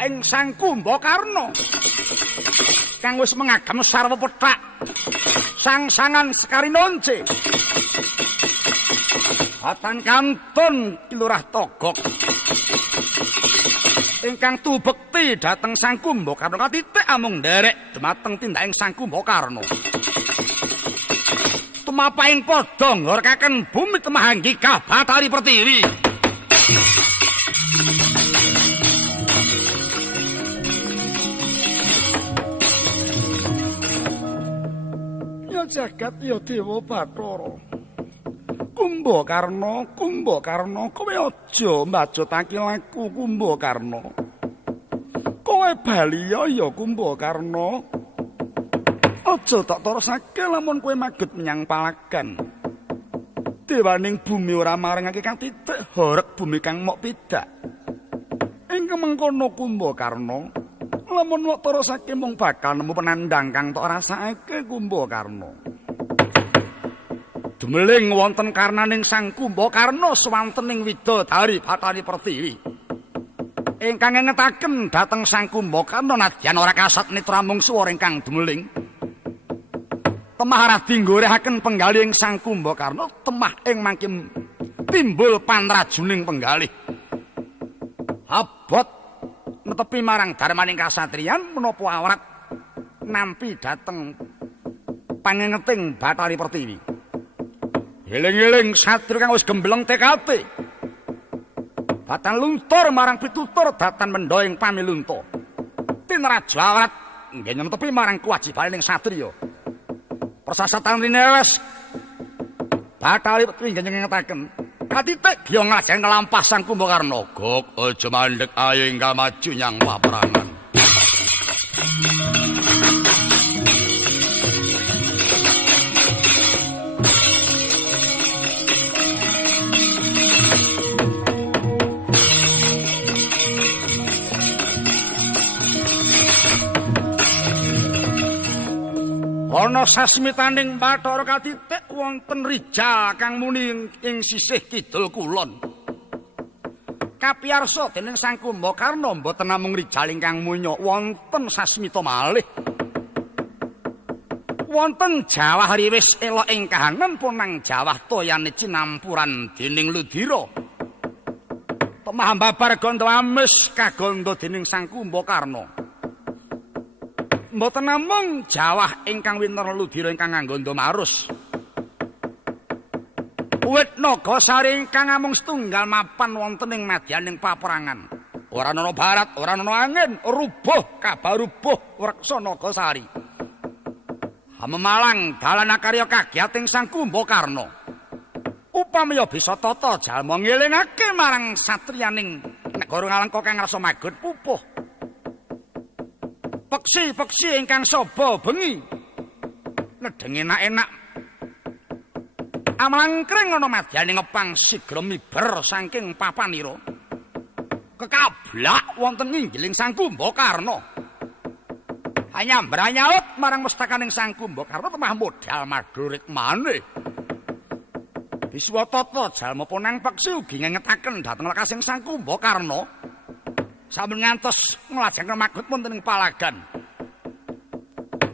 tindakaing Sang Kumbakarna kang wis mengagem sarwa pethak sang-sangan Sekarinonce Hatan kantun Kilurah Togok ingkang tubekti dhateng Sang Kumbakarna katitik amung nderek dumateng tindakaing Sang Kumbakarna tumapaing padha ngorekaken bumi temahanggikah Bathari Pertiwi. Ya jagat ya Dewa Bathara. Kumbakarna, kowe aja mbajutake laku Kumbakarna. Kowe baliya ya Kumbakarna. Aja tak terusake lamun kowe maget menyang palagan. Dewaning bumi ora marengake kang titik horeg bumi kang mok pidak. Ing mengkono Kumbakarna, lamun mok terusake mung bakal nemu penandang kang tok rasake Kumbakarna. Dumeling wonten karnaning Sang Kumbakarna swantening widodari Bathari Pertiwi. Ingkang ngetaken dhateng Sang Kumbakarna nadyan ora kasat netra mung swara ingkang dumeling. Temah radi nggorehaken penggalih Sang Kumbakarna, temah ing mangkim timbul panrajuning penggalih. Abot netepi marang darmaning kasatriyan menapa awrat nampi dhateng pangeneting Bathari Pertiwi. Eling-eling satri kang wis gembleng tekate. Datan luntur marang pitutur datan mendoing pamilunta. Tinraja awrat nggih netepi marang kewajibaning satriya. Persasatan rinewes Bathari Pertiwi ngengetaken katitik biya ngajeng nglampah Sang Kumbakarna. Gok aja mandhek ayo enggal maju nyang paperangan. Ana sasmitaning Bathara katitik wonten rijal kang muni ing sisih kidul kulon. Kapiyarsa dening Sang Kumbakarna mboten namung rijal ingkang munya, wonten sasmita malih. Wonten jawah riwis elok ing kahanan punang jawah toyane cinampuran dening Ludira. Temah babar gondo amis kagondo dening Sang Kumbakarna. Mboten namung jawah ingkang winter Ludira ingkang nganggondo marus. Wit Nagasari ingkang amung setunggal mapan wonten ing madyaning paperangan. Ora ana barat, ora ana angin, rubuh kabarubuh reksa Nagasari. Hamemalang dalan karya kagiyating Sang Kumbakarna. Upamaya bisa tata jalma ngelingake marang satriyaning negara Ngalengka kang rasa magut pupuh. Peksi-peksi ingkang sobo bengi nedeng enak-enak amlangkring ana madyaning ngepang sigra miber saking papanira kekablak wonten inggiling Sang Kumbakarna hanyambranyaut marang mestakaning Sang Kumbakarna temah modal madurik maneh Biswatata jalma punang peksi ugi ngengetaken dhateng lekasing Sang Kumbakarna sampun ngantos nglajeng magut wonten ing palagan.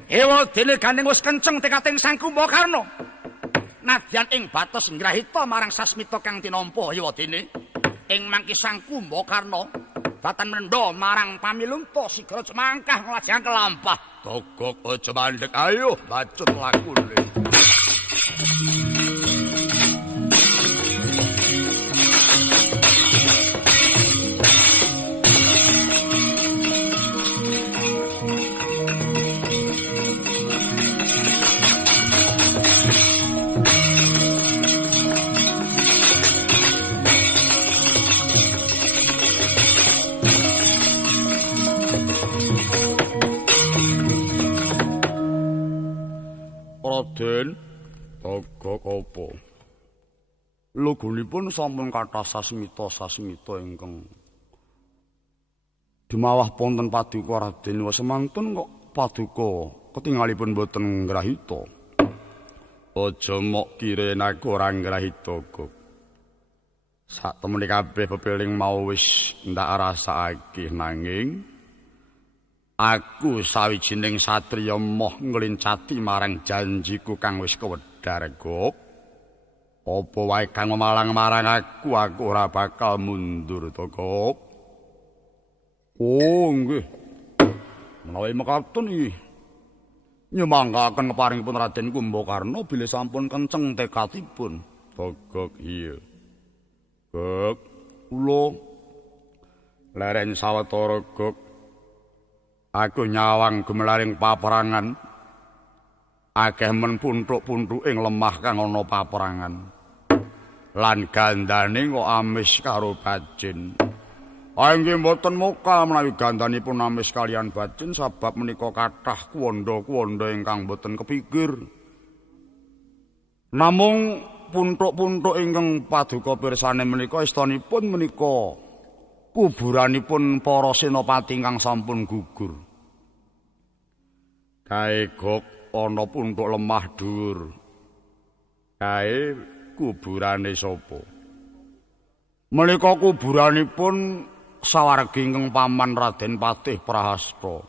Ewa dene gandeng wis kenceng tekating Sang Kumbakarna. Nadyan ing batos ngrahita marang sasmita kang tinampa ewa dene. Ing mangki Sang Kumbakarna datan mendha marang pamilunta sigra semangkah nglajeng kelampah. Togok aja mandhek ayo bacut lakune. Raden, Togok apa? Lugunipun sampun kathah sasmita ingkang dumawah ponten paduka Raden Wasemangtun kok paduka ketingalipun boten ngrahita. Aja mok kiren aku ora ngrahita, Gok. Sak temene kabeh pepeling mau wis ndak rasakake nanging Aku sawijining satriya moh nglincati marang janjiku kang wis kewedhar, Gop. Apa wae kang malang marang aku ora bakal mundur to, Gop. Oh, nggih. Menawi mekaten iki nyemanggaken keparingipun Raden Kumbakarna bilih sampun kenceng tekadipun. Gog iya. Gog, kula leren sawetara Gog. Aku nyawang gumelaring paperangan. Akeh men punthuk-punthuking lemah kang ana paperangan. Lan gandane kok amis karo Bajin. Inggih mboten muka menawi gandanipun amis kalian Bajin sabab menika kathah kuwanda-kuwanda ingkang mboten kepikir. Namung punthuk-punthuk ingkang paduka pirsane menika istanipun menika kuburanipun para senopati ingkang sampun gugur. Kae Gog ana punthuk lemah dhuwur. Kae kuburane sapa? Menika kuburanipun sawargi ingkang paman Raden Patih Prahasta.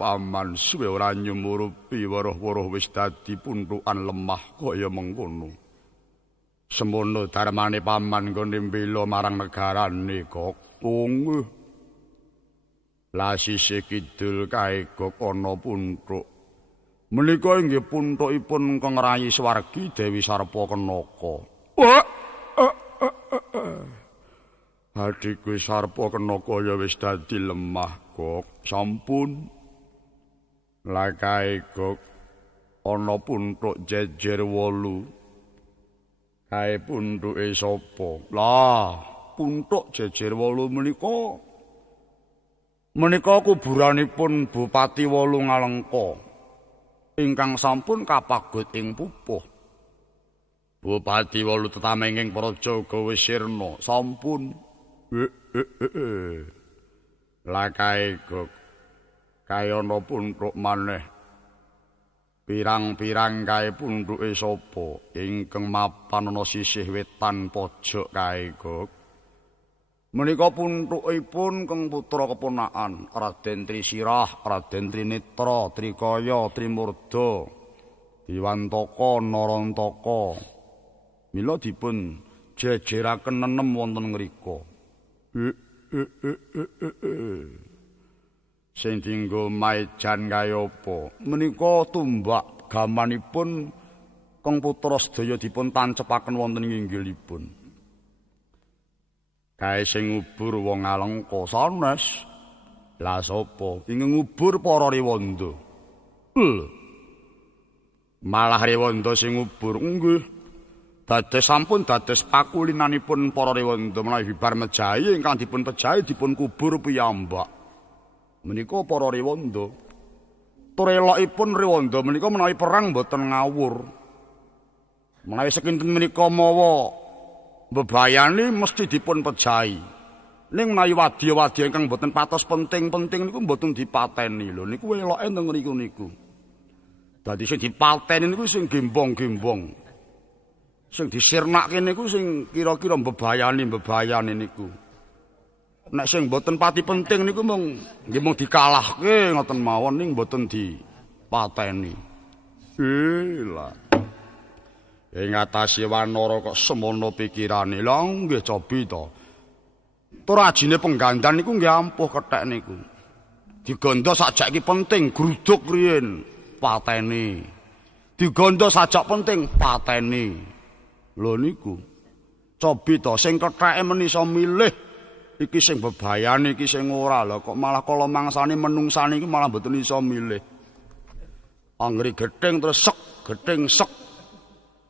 Paman suwe ora nyumurupi weruh-weruh wis dadi punthukan lemah kaya mengkono. Semono darmane paman nggone mbela marang negarane, Gog. Nggih. Lah sisih kidul kae Gog ana punthuk. Menika inggih punthukipun ingkang rayi swargi Dewi Sarpakenaka. Adikku Sarpakenaka ya wis dadi lemah, Gog. Sampun. Lah kae Gog ana punthuk jejer 8. Kae punthuke sapa? Lah, punthuk jejer 8 menika kuburanipun Bupati Wolungalengka ingkang sampun kapagut ing pupuh. Bupati Wolu tetamenging Praja Gawa sampun. Lah kae Gog kae ana punthuk maneh. Pirang-pirang kae punthuke sapa ingkang mapan ana sisih wetan pojok kae Gog. Menika punthukipun kang putra keponakan Raden Trisirah, Raden Trinitra, Trikaya, Trimurda, Diwantaka, Narantaka. Mila dipun jejeraken nenem wonten ngrika. Sing dienggo maejan kaya apa? Menika tumbak gamanipun kang putra sedaya dipun tancepaken wonten inggilipun. Kae sing ngubur wong Alengka sanes. Lah sapa? Ing ngubur para Rewanda. Malah Rewanda sing ngubur. Nggih. Dados sampun dados pakulinanipun para Rewanda menawi bibar mejahi ingkang dipun pejahi dipun kubur piyambak. Menika para Rewanda. Tur elokipun Rewanda menika menawi perang boten ngawur. Menawi sekinten menika mawa bebayani mesti dipun pejahi. Ning menawi wadya-wadya ingkang boten patos penting-penting niku boten dipateni lho. Niku eloke teng ngriku niku. Dadi sing dipateni niku sing gembong-gembong. Sing disirnake niku sing kira-kira bebayani niku. Nek sing boten pati penting niku mung nggih mung dikalahke ngoten mawon ning boten dipateni. Lah. Ing atase wanara kok semono pikirane. Lah nggih cobi to. Tur ajine penggandan niku nggih ampuh kethek niku. Digondo sajak iki penting, gruduk riyen pateni. Digondo sajak penting pateni. Lho niku. Cobi to sing ketheke men iso milih iki sing bebayani iki sing ora lho kok malah kala mangsane menungsane iki malah mboten iso milih. Anggere gething terus gething sek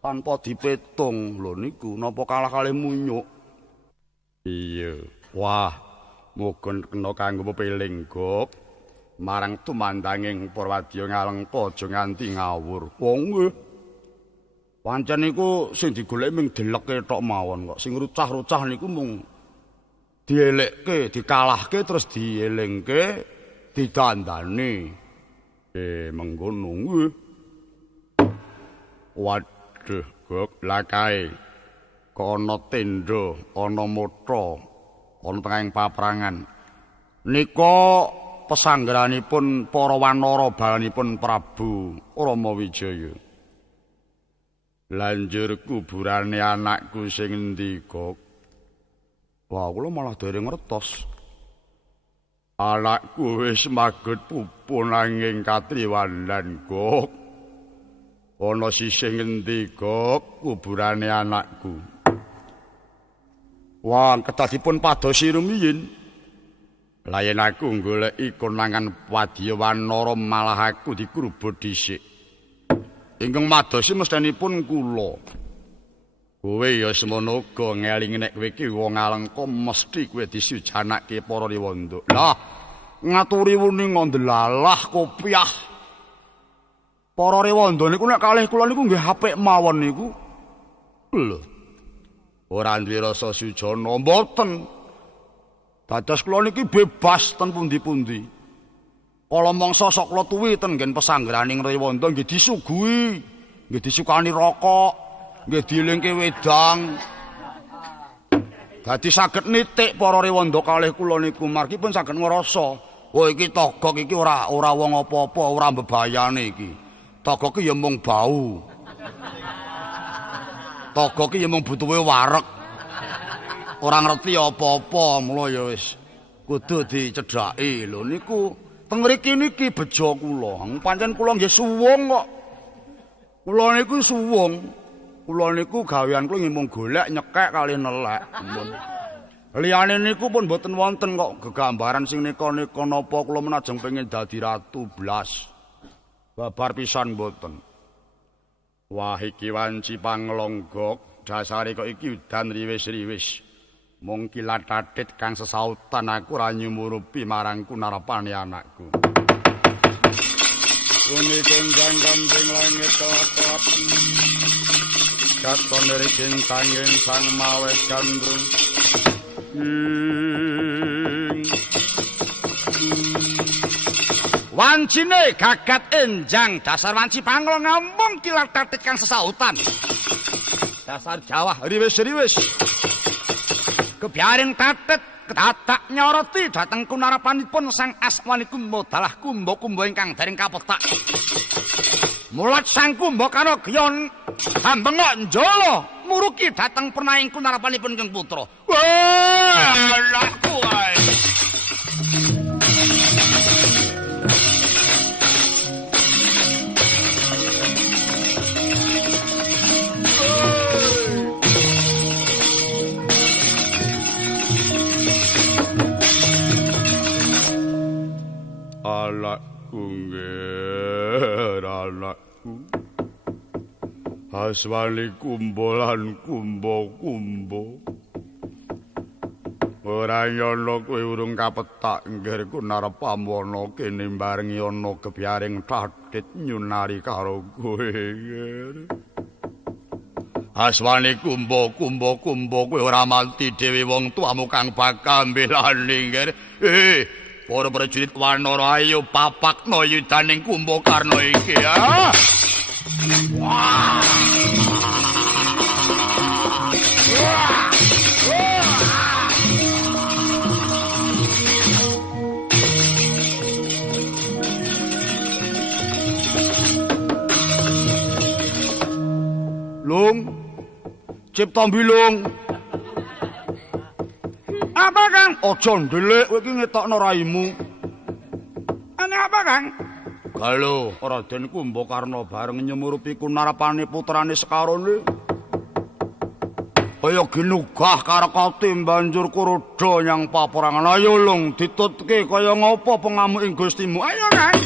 tanpa dipetung lho niku napa kalah kalih munyuk. Iya. Wah, muga kena kanggo pepeling Gog marang tumandanging Purwadya Ngalengka aja nganti ngawur. Wong nggih. Pancen niku sing digoleki mung deleke tok mawon kok. Sing rucah-rucah niku mung dielekke, dikalahke terus dielingke, didandani. Mengkono nggih. Waduh, Gog lakae. kok ana tendha, ana motha, ana tengahing paprangan. Nika pesanggeranipun para wanara balanipun Prabu Rama Wijaya. Lanjur kuburane anakku sing endi, Gok? Wah, kula malah dereng ngertos. Anakku wis magut pupu nanging katriwandan, Gok. Ana sisih ngendi, Gok, kuburane anakku? Wah, kedadipun padosi rumiyin. Layan aku goleki konangan wadya wanara malah aku dikrubut dhisik. Ingkang madosi mestenipun kula. Kowe ya semono uga ngelingi nek kowe iki wong alengka mesti kowe disujanake para riwanda. Lah, ngaturi wuni ngondelalah kopiah. Para riwanda niku nek kalih kula niku nggih apik mawon niku. Lho. Ora duwe rasa sujana mboten. Dados kula niki bebas ten pundi-pundi. Kala mangsa sok kula tuwi ten nggen pesanggraning riwanda nggih disuguhi, nggih disukani rokok, nggih dielingke wedang. Dadi saged nitik para riwanda kalih kula niku margi pun saged ngrasa, oh iki togok iki ora wong apa-apa, ora mbebayane iki. Togok iki ya mung bau. Togok iki ya mung butuhe wareg. Ora ngerti apa-apa, mula ya wis kudu dicedhaki lho niku. Teng mriki niki beja kula. Pancen kula nggih suwung kok. Kula niku suwung. Kula niku gawean kula mung golek nyekek kali nelek. Liyane niku pun mboten wonten kok gegambaran sing nika-nika napa kula menajeng pengin dadi ratu blas. Babar pisan mboten. Wah iki wanci panglonggok, dasare kok iki udan riwis-riwis. Mung kilat tatit kang sesautan aku ra nyumurupi marang kunarapane anakku. Uni kenjang gandeng langit tot-tot. Katon dari cintangin sang mawes gandrung. Wancine gagat enjang dasar wanci panglong ngomong kilat tatit kang sesautan. Dasar Jawa riwis-riwis. Kebiarin tatet ketatak nyoroti dateng kunarapanipun sang aswani kumbo dalah kumbo-kumbo ingkang daring kapetak. Mulat sang kumbo karo giyon hambengok njolo muruki dateng pernaing kunarapanipun kang putra. Wah, anakku wae. Anakku nggih, anakku. Aswani kumbolan kumbo-kumbo. Ora nyono kowe urung kapetak nggih kunarepamwana kene barengi ana kebyaring tatit nyunari karo kowe. Aswani kumbo-kumbo kowe ora manti dhewe wong tuamu kang bakal mbelani nggih. Para prajurit wanara ayo papakno yudaning Kumbakarna iki ya. Lung, cipta bilung. Apa Kang? Aja ndelik kowe iki ngetokno raimu. Ana apa Kang? Kalau Raden Kumbakarna bareng nyemurupi kunarapane putrane sekarone. Kaya ginugah karekati banjur kuroda nyang paperangan. Ayo Lung ditutke kaya ngapa pengamuking Gustimu. Ayo Kang.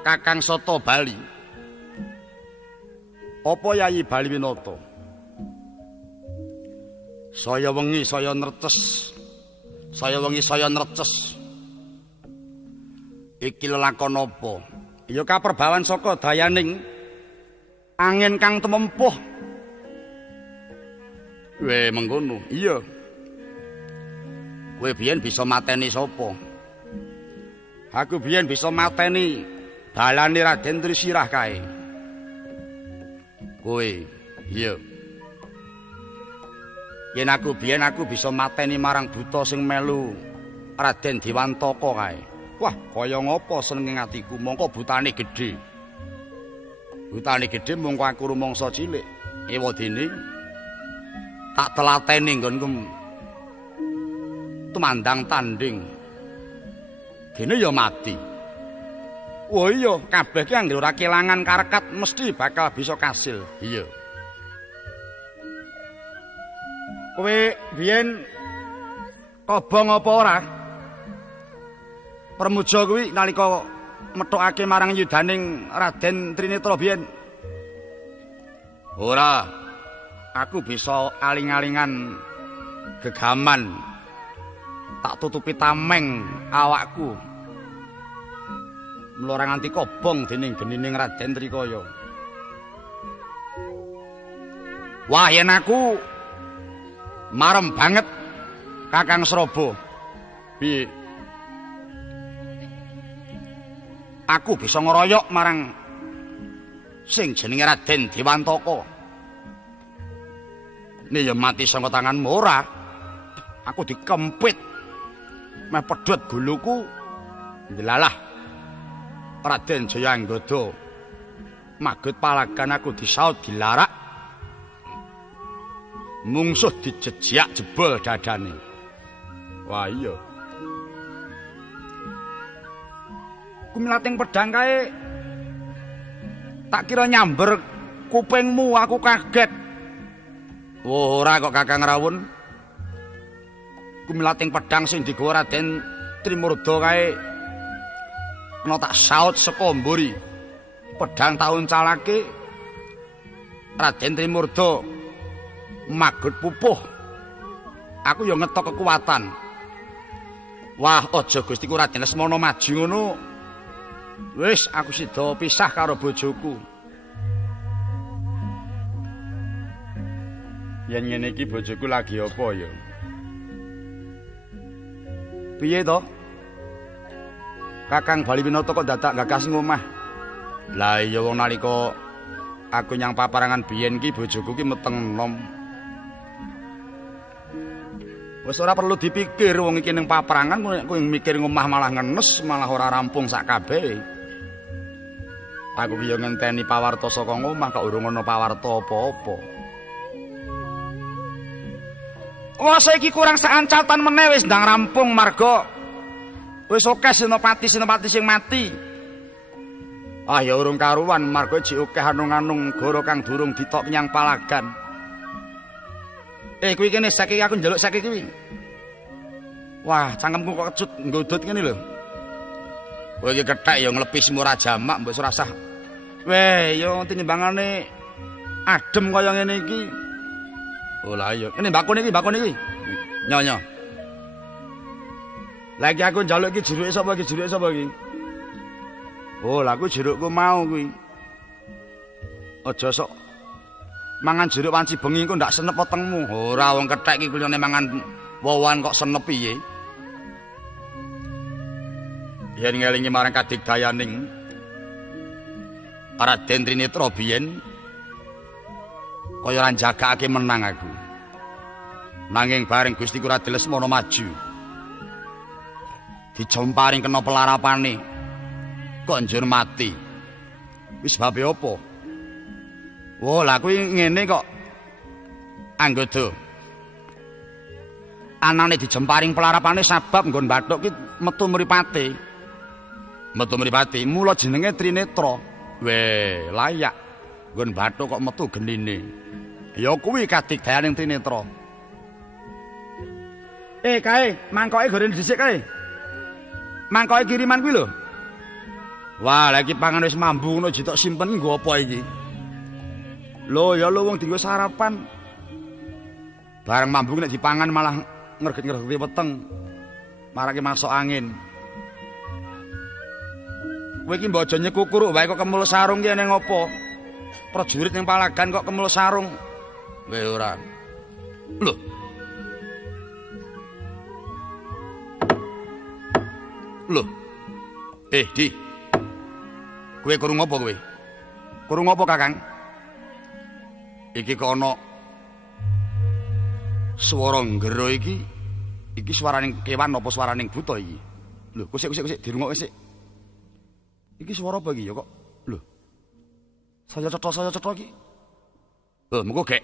Kakang Soto Bali. Apa Yayi Bali Winata? Saya wengi saya nreces. Saya wengi saya nreces. Iki lelakon apa? Ya kaperbawan saka dayaning angin kang temempuh. Mengkono. Iya. Kowe biyen bisa mateni sapa? Aku biyen bisa mateni dalane Raden Trisirah kae. Kowe, iya. Yen aku biyen aku bisa mateni marang buta sing melu Raden Dewantaka kae. Wah, kaya ngopo senenge atiku, mongko butane gedhe. Butane gedhe mongko aku rumangsa cilik. Ewadene tak telateni nggonku tumandang tanding. Gene ya mati. Oh iya, kabeh ki anggere ora kelangan karekat mesti bakal bisa kasil. Iya. Kowe biyen kobong apa ora? Permuja kuwi nalika metokake marang yudaning Raden Trinitra biyen. Ora. Aku bisa aling-alingan gegaman. Tak tutupi tameng awakku. Mlora nganti kobong dening genining Raden Trikaya. Wah, yen aku marem banget Kakang Sraba. Piye? Aku bisa ngeroyok marang sing jenenge Raden Dewantaka. Ini ya mati saka tanganmu ora. Aku dikempit. Meh pedhot guluku. Delalah. Raden Jayanggada. Magut palagan aku disaut dilarak. Mungsuh dijejak jebol dadane. Wah iya. Kumilating pedang kae tak kira nyamber kupingmu, aku kaget. Ora kok Kakang Rawun. Kumilating pedang sing digawa Raden Trimurda kae kena tak saut saka mburi. Pedang taun calake Raden Trimurda magut pupuh. Aku ya ngetok kekuatan. Wah, aja Gustiku Raden Lesmana maju ngono. Wis aku sida pisah karo bojoku. Yen ngene iki bojoku lagi apa ya? Piye to? Kakang Bali Winata kok dadak gagas ngomah. Lah iya wong nalika aku nyang paparangan biyen ki bojoku ki meteng enom. Wis ora perlu dipikir wong iki ning paparangan kowe mikir ngomah malah ngenes malah ora rampung sak kabeh. Aku ki yo ngenteni pawarta saka ngomah kok urung ana pawarta apa-apa. Wah saiki kurang saancatan meneh wis ndang rampung marga. Wis akeh senopati sing mati. Ah ya urung karuan marga jek akeh anung-anung goro kang durung ditok nyang palagan. Kuwi kene saiki aku njaluk saiki kuwi. Wah, cangkemku kok kecut nggodot ngene lho. Kowe iki kethek ya nglepis murah jamak mbok ora sah. Weh, yo tinimbangane adem kaya ngene iki. Oh lah iya, ini bakone iki. Nyonya. Lagi aku njaluk iki jeruke sapa iki? Oh, lah ku jerukku mau kuwi. Aja sok mangan jeruk wanci bengi ku ndak senep wetengmu. Ora wong kethek iki kuliyane mangan wowan kok senep piye? Yen ngelingi marang kadigdayaning Raden Trinitra biyen kaya ora jagake menang aku. Nanging bareng Gustiku Raden Lesmana maju. Dijomparing kena pelarapane. Kok njur mati. Wis babe apa? Oh, lah kuwi ngene kok. Anggota. Anane dijemparing pelarapane sabab nggon bathuk ki metu mripate. Mula jenenge Trinitra. Weh, layak. Nggon bathuk kok metu genine. Ya kuwi kadigdayaning Trinitra. Kae, mangkoke goreng dhisik kae. Mangkoke kiriman kuwi lho. Wah, lagi pangan wis mambu ngono jitok simpen nggo apa iki? Lho, ya lho wong dienggo sarapan. Bareng mambu nek dipangan malah ngreget-ngregeti weteng. Marake masuk angin. Kowe iki mbok aja nyekukur wae kok kemul sarung ki ning ngopo? Prajurit ning palagan kok kemul sarung. Kowe ora. Lho. Lho. Di. Kowe krungu apa kowe? Krungu apa, Kakang? Iki kok ana swara nggero iki. Iki swaraning kewan apa swaraning buta iki? Lho, kusik dirungokke sik. Iki swara apa iki ya kok? Lho. Saya cetha iki. Lho, mengko gek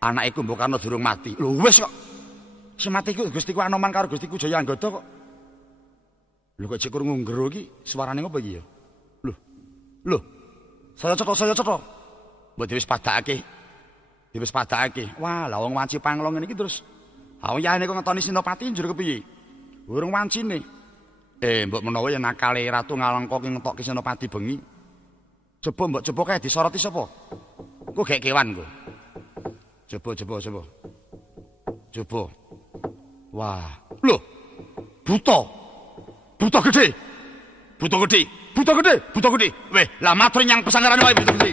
anake Kumba Karna durung mati. Lho wis kok. Sing mati iku Gustiku Anoman karo Gustiku Jaya Anggada kok. Lho kok cek krungu nggero iki suarane apa iki ya? Lho. Saya cetha. Mbok wis padakake. Wis padakake. Wah, lah wong wanci panglong ngene iki terus awiyane kok ngetoni Sinopati njur kepiye? Urung wancine. Mbok menawa yen nakale Ratu Ngalengka ki ngetokke Senopati bengi. Coba kae disoroti sapa? Ku gek kewan ku. Coba. Wah, lho. Buta gede. Weh, lah matur nyang pesangarane wae buta gede.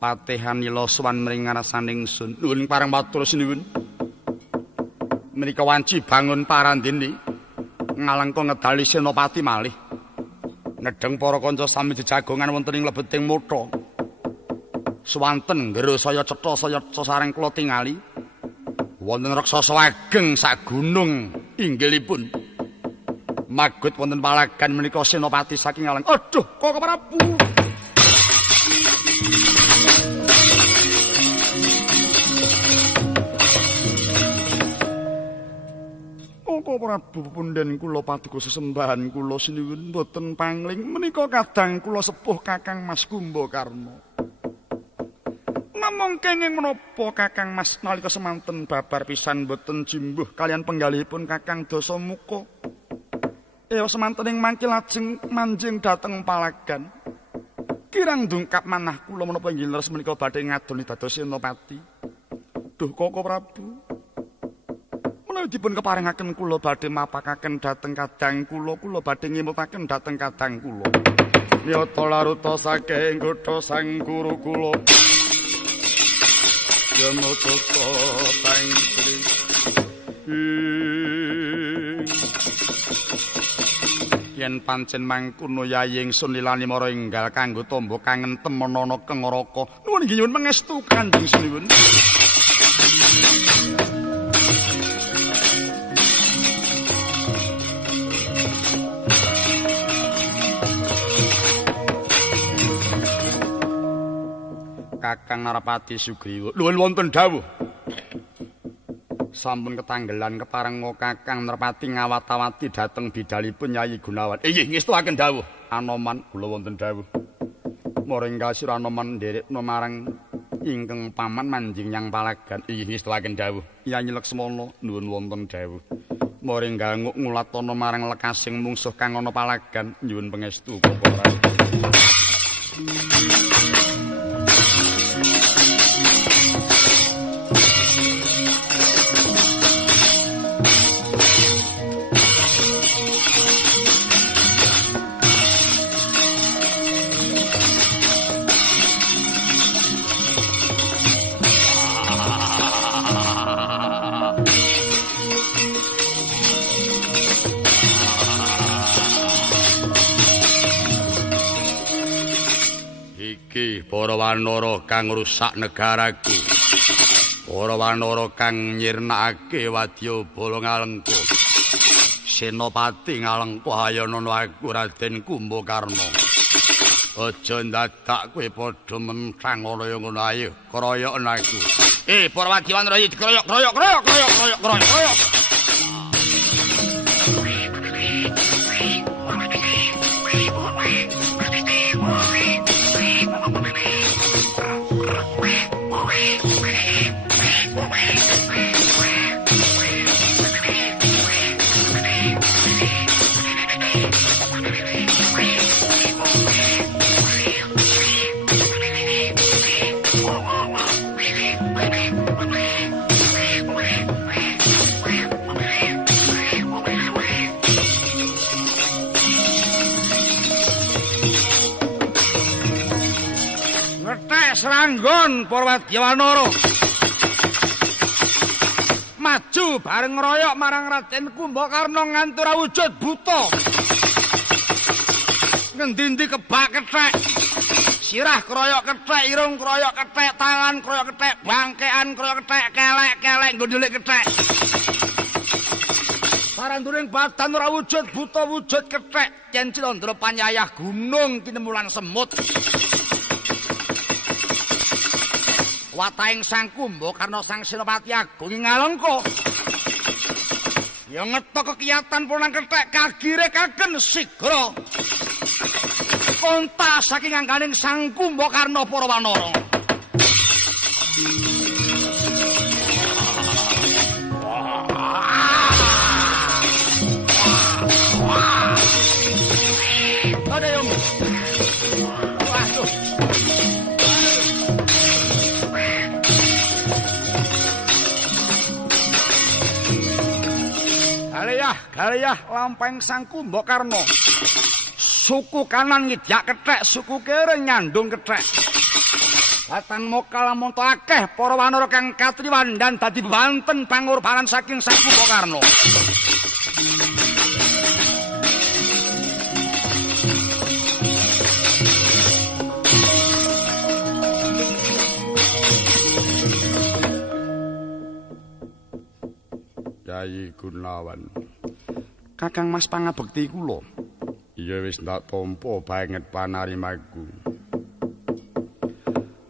Patehanila sowan mring ngarsaning sun. Nuwun parang matur sinuwun. Menika wanci bangun parandene Ngalengka ngedali Senopati malih. Nedheng para kanca sami jejagongan wonten ing lebeting mutha. Swanten nggero saya cetha saya sareng kula tingali. Wonten raksasa ageng sak gunung inggilipun. Magut wonten palagan menika Senopati saking Ngalengka. Aduh, kok Prabu. Prabu punden kula paduka sesembahan kula sinuwun boten pangling menika kadang kula sepuh Kakang Mas Kumba Karna. Namung kenging menapa Kakang Mas nalika semanten babar pisan boten jimbuh kalian penggalihipun Kakang Dasamuka. Semanten ing mangke lajeng manjing dhateng palagan. Kirang ndungkap manah kula menapa inggih leres menika badhe ngadoni dados Senopati. Duh Koko Prabu. Dipun keparingaken kula badhe mapakaken dhateng kadang kula badhe ngimutaken dhateng kadang kula. Nyata laruta saking godha sang guru kula. Yamata tangkri. Yen pancen mangkono yaying sun lilani mara enggal kanggo tamba kangen temenana kengraka. Nuwun inggih nyuwun pangestu Kanjeng Sinuwun. Kakang Narapati Sugriwa. Nuwun wonten dawuh. Sampun ketanggelan keparenga Kakang Narapati ngawat-awati dhateng bidalipun Nyai Gunawan. Inggih ngestuaken dawuh. Anoman kula wonten dawuh. Moring kasira Anoman nderekna marang ingkang paman manjing nyang palagan. Inggih ngestuaken dawuh. Yayi Laksmana nuwun wonten dawuh. Moring ganguk ngulatana marang lekasing mungsuh kang ana palagan nyuwun pangestu Koko Prabu. para wanara kang ngrusak negaraku. Para wanara kang nyirnakake wadyabala ngalengka. Senopati ngalengka hayana aku Raden Kumbakarna. Aja ndadak kowe padha menthang ana ya ngono ayo kroyoken aku. Para wadyawanara iki kroyok. Seranggon para wadyawanara maju bareng ngeroyok marang Raden Kumbakarna nganti wujud buta ngendi-endi kebak kethek sirah kroyok kethek irung kroyok kethek tangan kroyok kethek bangkean kroyok kethek kelek-kelek nggo ndelik kethek saranduring badan ora wujud buta wujud kethek yen Cilandra panyayah gunung tinemulan semut watahing Sang Kumbakarna Sang Senopati Agung ing Ngalengka ya ngetok kekiyatan punang kethek kagirekaken sigra kontas saking angganing Sang Kumbakarna para wanara Galiyah lampahing Sang Kumbakarna. Suku kanan ngidyak kethek, suku kiri nyandung kethek. Watan mokal lamun akeh para wanara kang katriwandan dadi banten pangorbanan saking Sang Kumbakarna. Kyai Gunawan. Kakang Mas pangabekti kula. Iya wis ndak tampa banget panarimaku.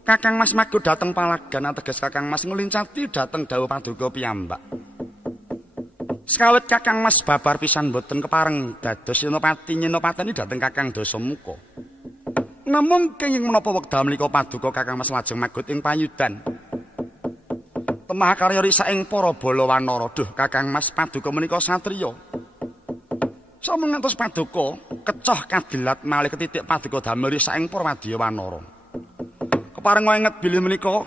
Kakang Mas magu dateng Palagan ateges Kakang Mas ngulincati dateng dawuh paduka piyambak. Sekawit Kakang Mas babar pisan boten kepareng dados senopati nyenopateni dateng Kakang Dasamuka. Namung kenging menapa wekdal menika paduka Kakang Mas lajeng magut ing payudan. Temah karya risa ing para bala wanara. Duh Kakang Mas paduka menika satriya. Sampun ngantos paduka kecoh kadilat malih ketitik paduka damel risa ing para wadya wanara. Kepareng ngenget bilih menika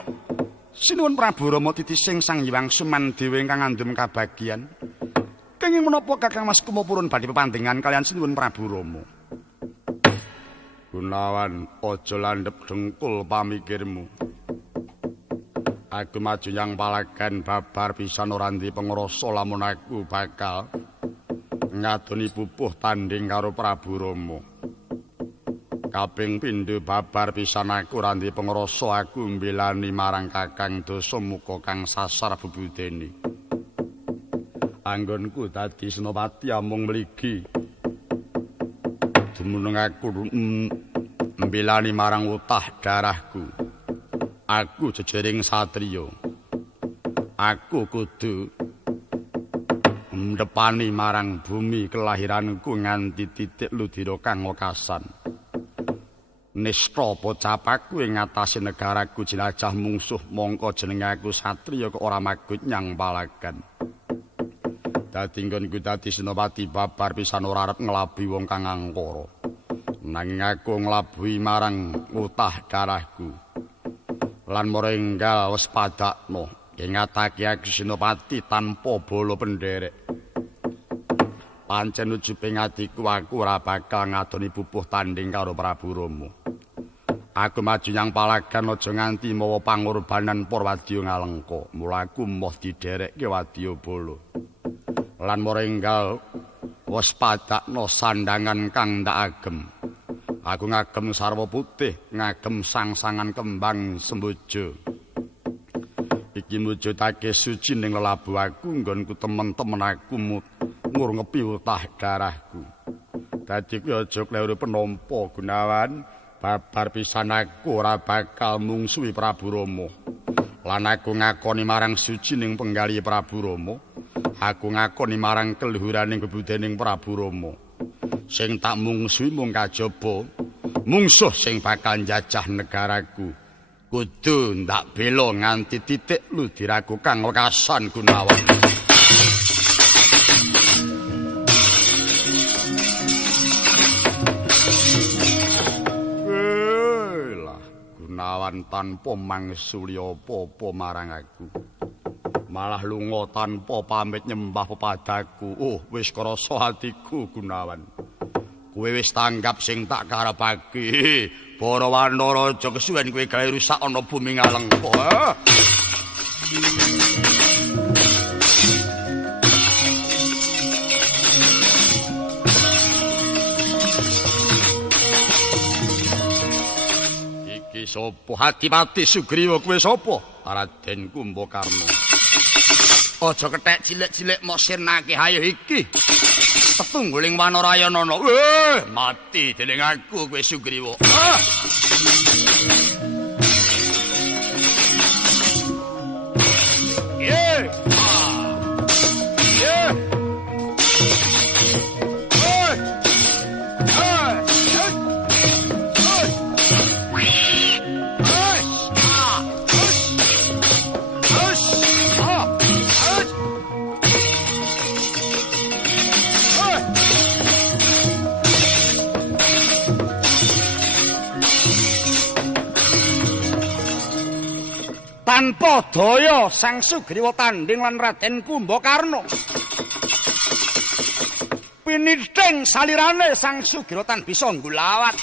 sinuwun Prabu Rama titising Sang Hyang Suman Dewa ingkang ngandum kabagyan. Kenging menapa Kakang Mas kumapurun badhe pepandhengan kalian sinuwun Prabu Rama. Gunawan aja landhep dengkul pamikirmu. Aku maju yang Palagan babar pisan ora ndi pangrasa lamun aku bakal ngadoni pupuh tanding karo Prabu Rama. Kaping pindho babar pisan aku ora ndi pangrasa aku mbelani marang Kakang Dasamuka kang sasar bebudeni. Anggonku dadi senopati amung mligi. Dumunung aku mbelani marang utah darahku. Aku jejering satriya. Aku kudu ndepani marang bumi kelahiranku nganti titik ludira kang wekasan. Nista pocapaku ing ngatasi negaraku jelajah mungsuh mongko jeneng aku satriya kok ora magut nyang Palagan. Dadi nggonku dadi senopati babar pisan ora arep nglabuhi wong kang angkara. Nanging aku nglabuhi marang utah darahku. Lan merenggal wis padakno ngatake aku senopati tanpa bala penderek. Pancen ujuping atiku aku ora bakal ngadoni pupuh tanding karo Prabu Rama. Aku maju nyang Palagan aja nganti mawa pangorbanan para wadya Ngalengka. Mula aku moh diderekke wadyabala. Lan merenggal wis padakno sandangan kang ndak agem. Aku ngagem sarwa putih, ngagem sangsangan kembang sembojo. Iki mujudake suci ning lelabu aku nggonku temen-temen aku ngurungepi utah darahku. Dadi kuwi aja kleru penampa Gunawan, babar pisan aku ora bakal mungsuhi Prabu Rama. Lan aku ngakoni marang suci ning penggali Prabu Rama. Aku ngakoni marang keluhuraning bebudening Prabu Rama. Sing tak mungsuhi mung kajaba mungsuh sing bakal njajah negaraku. Kudu ndak bela nganti titik ludiraku kang wekasan Gunawan. Gunawan tanpa mangsuli apa-apa marang aku. Malah lunga tanpa pamit nyembah pepadaku. Oh, wis krasa atiku Gunawan. Kowe wis tanggap sing tak karepake. Para Wanaraja kesuwen kowe gawe rusak ana bumi Ngalengka. Iki sapa? Adipati Sugriwa kowe sapa? Raden Kumbakarna. Aja kethek cilik-cilik mok sirnake ayo iki. Tetungguling Wanarayanana. Mati dening aku kowe Sugriwa. Tanpa daya Sang Sugriwa tanding lan Raden Kumbakarna. Pinithing salirane Sang Sugriwa tan bisa nggulawat.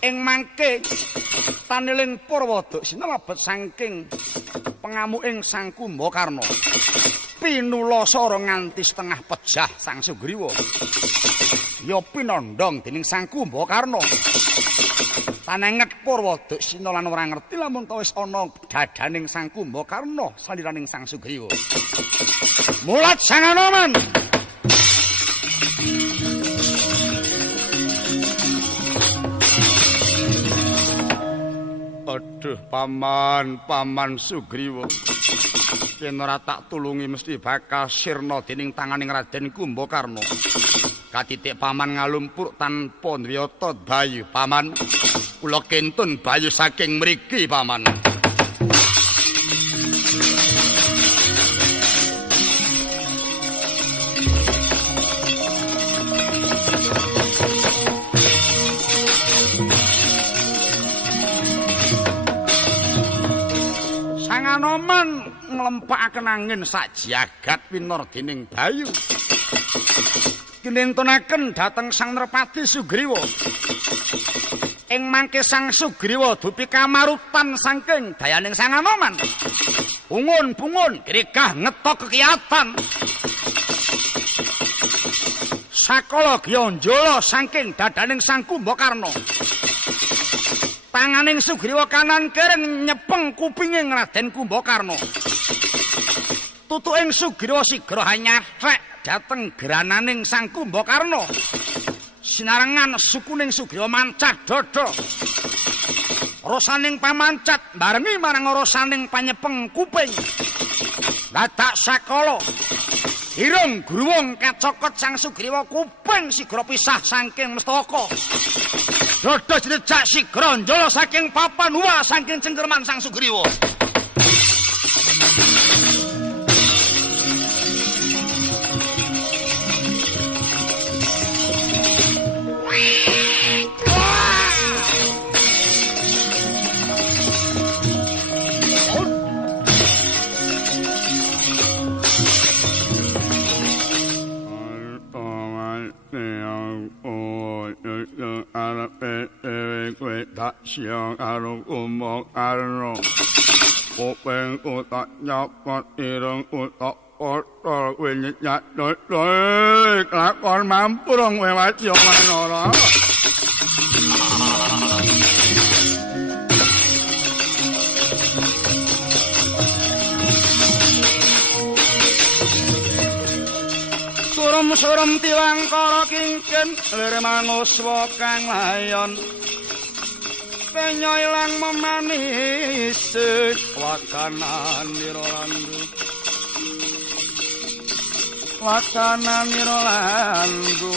Ing mangke taneling Purwada sinalebet saking pengamuking Sang Kumbakarna. Pinulasara nganti setengah pejah Sang Sugriwa. Ya pinandhang dening Sang Kumbakarna. Tanenget Purwada Sina lan ora ngerti lamun wis ana dadaning Sang Kumbakarna saliraning Sang Sugriwa. Mulat Sang Anoman. Aduh paman Sugriwa. Yen ora tak tulungi mesti bakal sirna dening tanganing Raden Kumbakarna. Katitik paman ngalumpur tanpa ndriyata bayu. Paman, kula kentun bayu saking mriki, paman. Sang Anoman nglempakaken angin sak jagat winardining bayu. Kinentunaken dhateng Sang Nerpati Sugriwa. Ing mangke Sang Sugriwa dupi kamarutan saking dayaning Sang Anoman. Pungun-pungun gregah ngetok kekiyatan. Sakala gyonjala saking dadaning Sang Kumbakarna. Tanganing Sugriwa kanan kering nyepeng kupinging Raden Kumbakarna. Tutuking Sugriwa sigra nyathek dhateng grananing Sang Kumbakarna. Sinarengan sukuning Sugriwa mancad dada. Rasaning pamancat barengi marang rasaning panyepeng kuping. Dadak sakala irung gruwung kacokot Sang Sugriwa kuping sigra pisah saking mestaka. Dada jejak sigra njala saking papan uwa saking cengkerman Sang Sugriwa. Siang karo Kumbakarna kuping utak nyapat ireng utak potol kowe nyenyak lakon mampurung kowe Wadya Wanara. Surum tiwangkara kingkin lir manguswa kang layon penya ilang memanis wakananira landu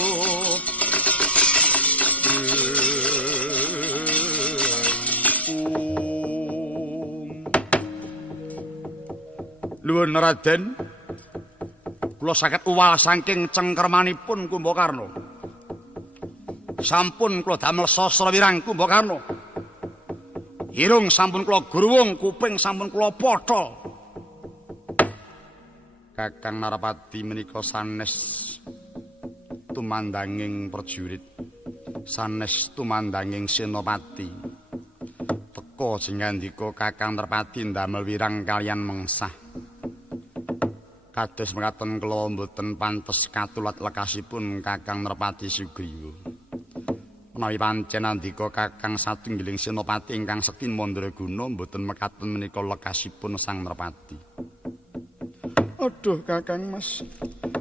Nuwun Raden, kula saged uwal saking cengkermanipun Kumbakarna. Sampun kula damel sastra wirang Kumbakarna. Irung sampun kula gruwung, kuping sampun kula potol. Kakang Narapati menika sanes tumandanging prajurit, sanes tumandanging senopati. Teka jengandika Kakang Narapati ndamel wirang kaliyan mengsah. Kados mekaten kula mboten pantes katulat lekasipun Kakang Narpati Sugriwa. Menawi pancen andika Kakang satunggiling senopati ingkang sekti Mandraguna mboten mekaten menika lekasipun Sang Narpati. Aduh Kakang Mas,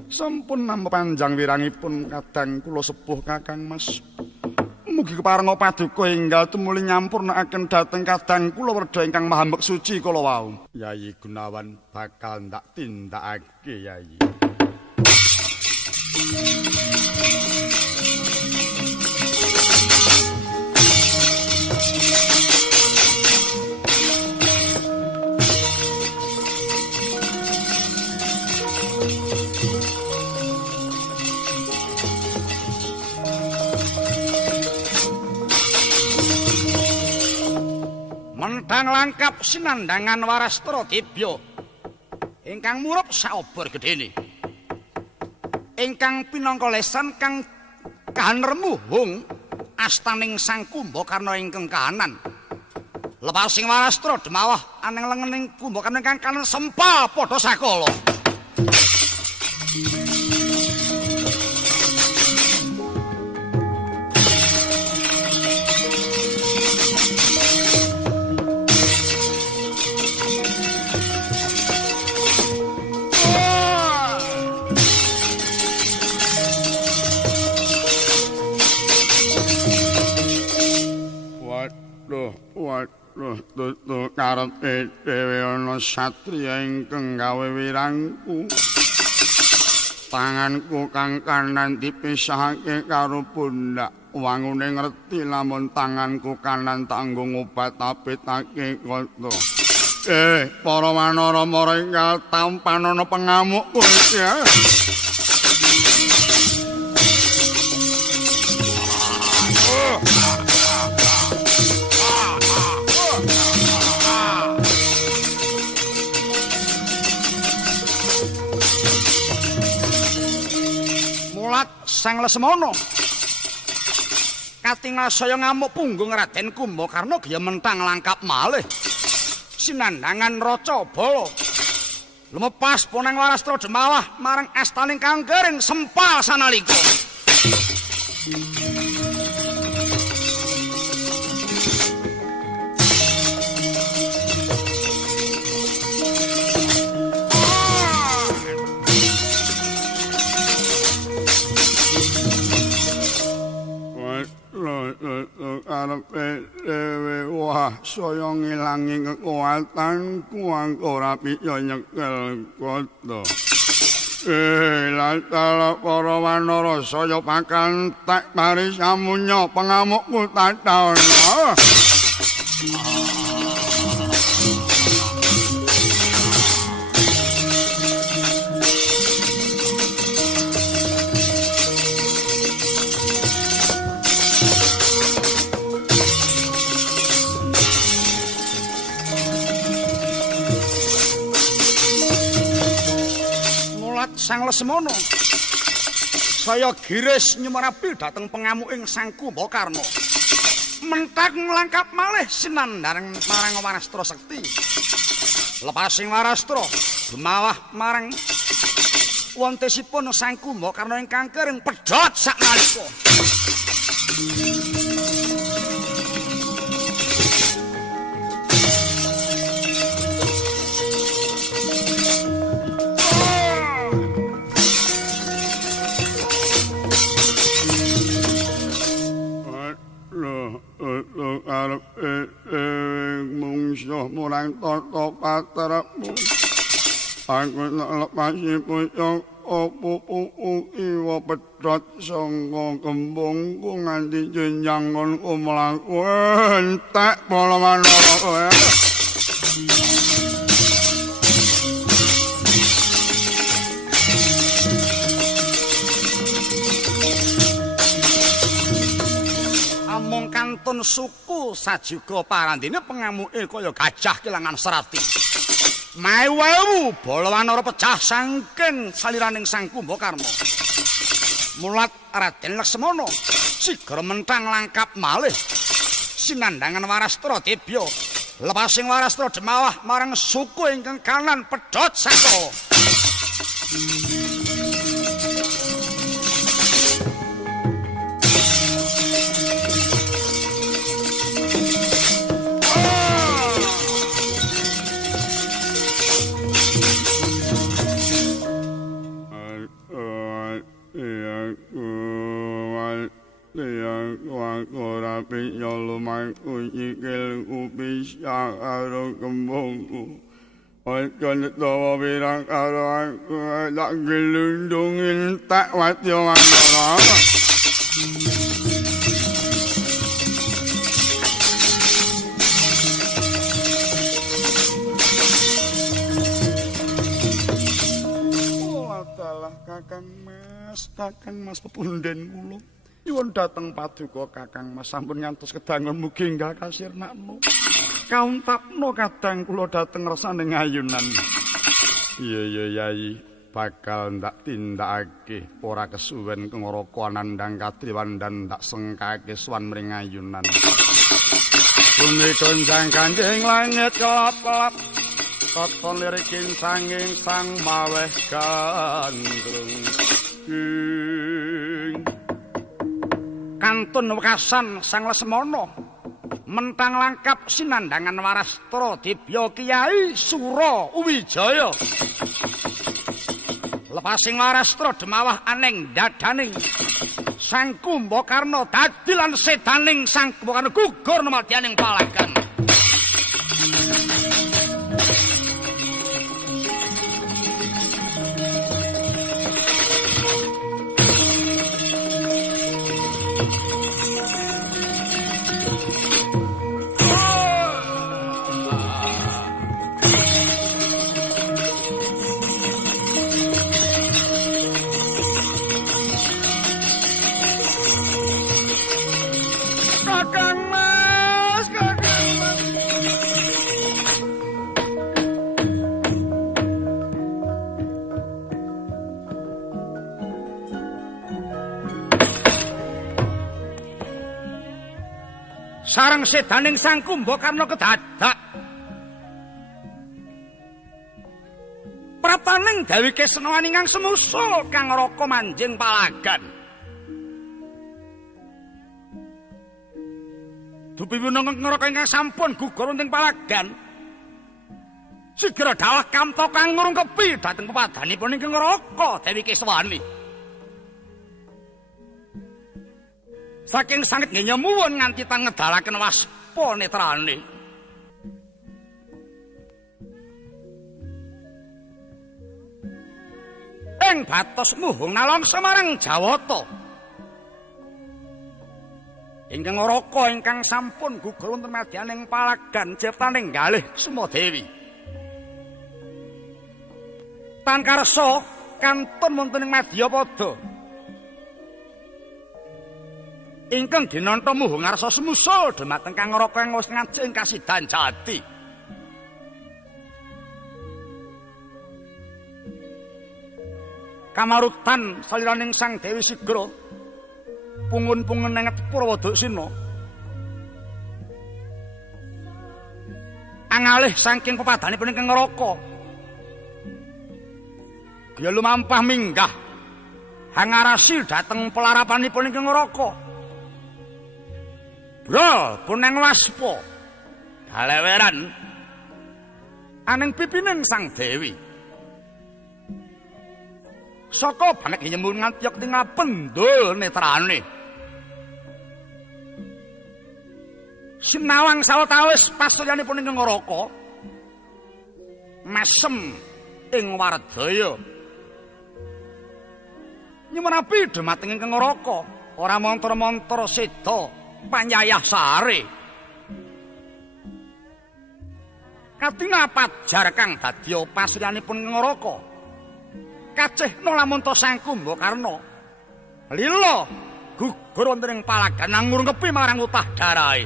sampun nampa panjang wirangipun kadang kula sepuh Kakang Mas. Mugi keparenga paduka enggal tumuli nyampurnakaken dhateng kadang kula werda ingkang maha mbek suci kala wau. Yayi Gunawan bakal ndak tindakake Yayi. Mentang langkap sinandangan Warastra Dibya ingkang murup saobor gedene ingkang pinangka lesan kang kahanermuhung astaning Sang Kumbakarna ingkang kahanan lepasing Warastra demawah aneng lengening Kumbakarna ingkang kahanan sempal padha sakala. Waduh, karepe dhewe ana satriya ingkang gawe wirangku. Tanganku kang kanan dipisahake karo pundak. Wangune ngerti lamun tanganku kanan tanggo ngobat-abetake koto. Para wanara maringkal tampanana pengamuk kowe ya. Sang Lesmana katingal saya ngamuk punggung Raden Kumbakarna gaya mentang langkap malih sinandangan Raja Bala lumepas poneng Warastra demawah marang astaning kang garing sempal sanalika. Karepe dhewe wah saya ngilangi kekuatanku ora bisa nyekel koto. Lantaran para wanara saya bakal tak mari samunya pengamukku tak tauna. Sang Lesmana saya giris nyumarapi dhateng pengamuking Sang Kumbakarna mentang langkap malih sinandang marang Warastra Sekti lepasing Warastra dumawah marang wontesipun Sang Kumbakarna ingkang kering pedhot saknalika. Arep mungsuh murang tata patrapmu aku lepasipun yang opo iwa pedhot sangka kembungku nganti jenjangon mlaku entek palawanara. Amung kantun suku sajuga parandene pengamuke kaya gajah kelangan serati. Maewu balawanara pecah saking saliraning Sang Kumbakarna. Mulat Raden Laksmana sigra mentang langkap malih sinandhangan Warastra Debya. Lepasing Warastra Demawah marang suku ingkang kanan pedhot sakala. Ora piye lumaku sikil bisa karo kembungku. Ojo dawa wirang karo aku lak gelundungin tak wadya manara. Adalah Kakang Mas pepunden kula. Nyuwun dhateng paduka Kakang Mas sampun ngantos kedangun mugi enggal kasirnakno. Kauntapno kadang kula dhateng resaning ayunan. Iya Yai, bakal ndak tindakake ora kesuwen Ngaraka Anandang Katriwan dan ndak sengkake suwan mring ayunan. Bumi gonjang kanjeng langit kelap-kelap. Tata lirikin sanging sang maweh gandrung. Kantun wekasan Sang Lesmana mentang langkap sinandhangan Warastra Debya Kyai Sura Wijaya. Lepasing Warastra Demawah aning dadaning Sang Kumbakarna dadi lan sedaning Sang Kumbakarna gugur nemadyaning palagan. Sareng sedaning Sang Kumbakarna kedadak. Prataning Dewi Kesenoan ingkang semusul kang raka manjing palagan. Dupi winang ngraka ingkang sampun gugur wonten palagan. Segera dalah kamta kang ngrungkepi dhateng pepadanipun ingkang ngraka Dewi Keswani. Saking sanget nyemuwun nganti tan ngedalaken waspa netrane. Ing batos muhung nalangsa marang Jawata. Ingkang ngraka ingkang sampun gugur wonten madyaning palagan ciptaning kalih Sumadewi. Tan karsa kantun wonten ing Madyapada. Ingkang dinanta muhung ngarsa semusul dhumateng kang ngraka ing wis ngajeng kasidan jati. Kamarutan saliraning Sang Dewi Sigra pungun-pungun nenget Purwadaksina. Angalih saking pepadanipun ingkang ngraka. ugi lumampah minggah hangarasi dhateng pelarapanipun ingkang Ngraka. Bro, puneng waspa galeweran aning pipining Sang Dewi. Saka banek nyembur nganti tinggal pendul netrane. Sinawang sawetawis pasuryanipun ingkang Ngraka mesem ing Wardaya. Nyumenapi dhumateng ingkang Ngraka ora montor-montor seda panyayah sare. Katingal pajar kang dadya pasuryanipun Ngraka kacehna lamun ta Sang Kumbakarna lila gugur wonten ing palagan ngurungepi marang utah darahe.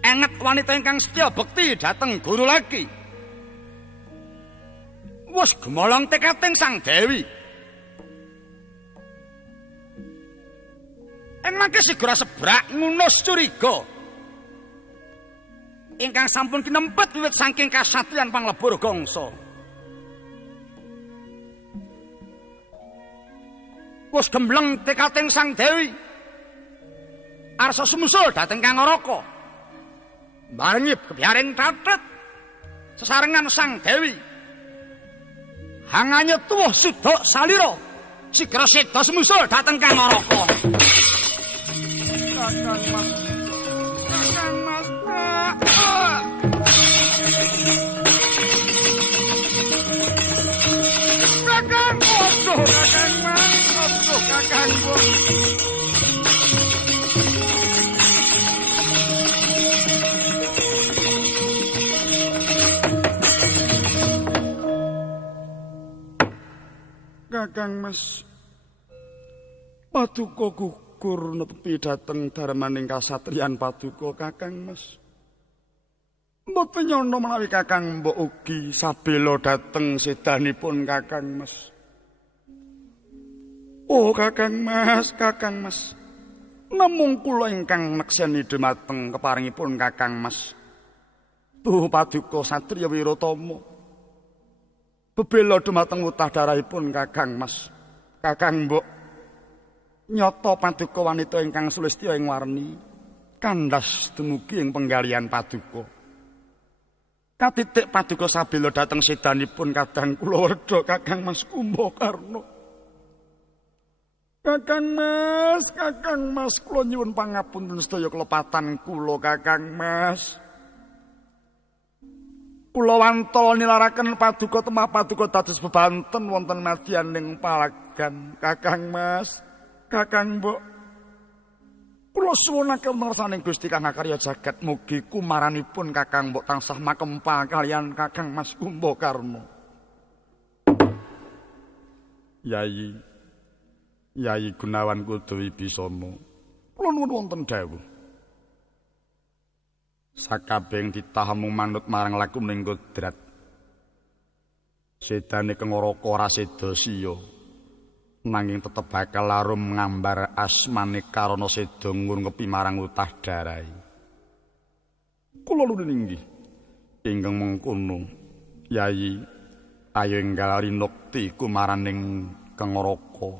Enget wanita ingkang setya bekti dhateng Guru Laki wis gemolong tekating Sang Dewi. Ing mangke segera sebrak ngunus curiga ingkang sampun kinempet wiwit saking kasatriyan panglebur gangsa. Wis gembleng tekating Sang Dewi arsa sumusul dhateng Kang Ngraka. Barengi kebiaring tatret sesarengan Sang Dewi hanganya tuwuh sudha salira sigra seda sumusul dhateng Kang Ngraka. Kakang Mas, Kakang Mas, Kakang, aduh Kakang Mas, aduh Kakang Mas. Kakang Mas, Paduka gugur nepi dhateng darmaning kasatriyan Paduka Kakang Mas. Mboten nyono menawi Kakang mbok ugi sabela dhateng sedanipun Kakang Mas. Oh Kakang Mas, Kakang Mas. Namung kula ingkang nekseni dhumateng keparingipun Kakang Mas. Tuh Paduka Satriya Wiratama. Bebela dhumateng utah darahipun Kakang Mas. Kakang mbok nyata Paduka wanita ingkang sulistya ing warni kandhas dumugi ing penggalian Paduka. Katitik Paduka sabela dhateng sedanipun kadang kula werda Kakang Mas Kumbakarna. Kakang Mas kula nyuwun pangapunten sedaya kelepatan kula Kakang Mas. Kula wantol nilaraken Paduka temah Paduka dados bebanten wonten madyaning palagan Kakang Mas. Kakang mbok kula suwunaken ngarsaning Gusti Kang Karya jagat mugi kumaranipun Kakang mbok tansah makempal kalian Kakang Mas Kumbakarna. Yayi Gunawan Kudawisana. Kula nuwun wonten dawuh. Sakabehing ditahamu manut marang lakuning kodrat. Sedane Kang Ngraka ora seda siya. Nanging tetep bakal larum ngambar asmane karana seda ngurungepi marang utah darahe. Kula nuwun inggih. Ingkang mengkono, Yayi, ayo enggal rinukti kumaraning Kang Ngraka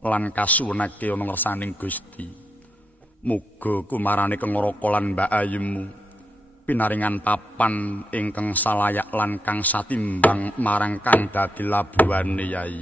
lan kasuwunake ana ngersaning Gusti. Muga kumarane Kang Ngraka lan Mbak Ayumu pinaringan papan ingkang salayak lan kang satimbang marang kang dadi labuhane Yayi.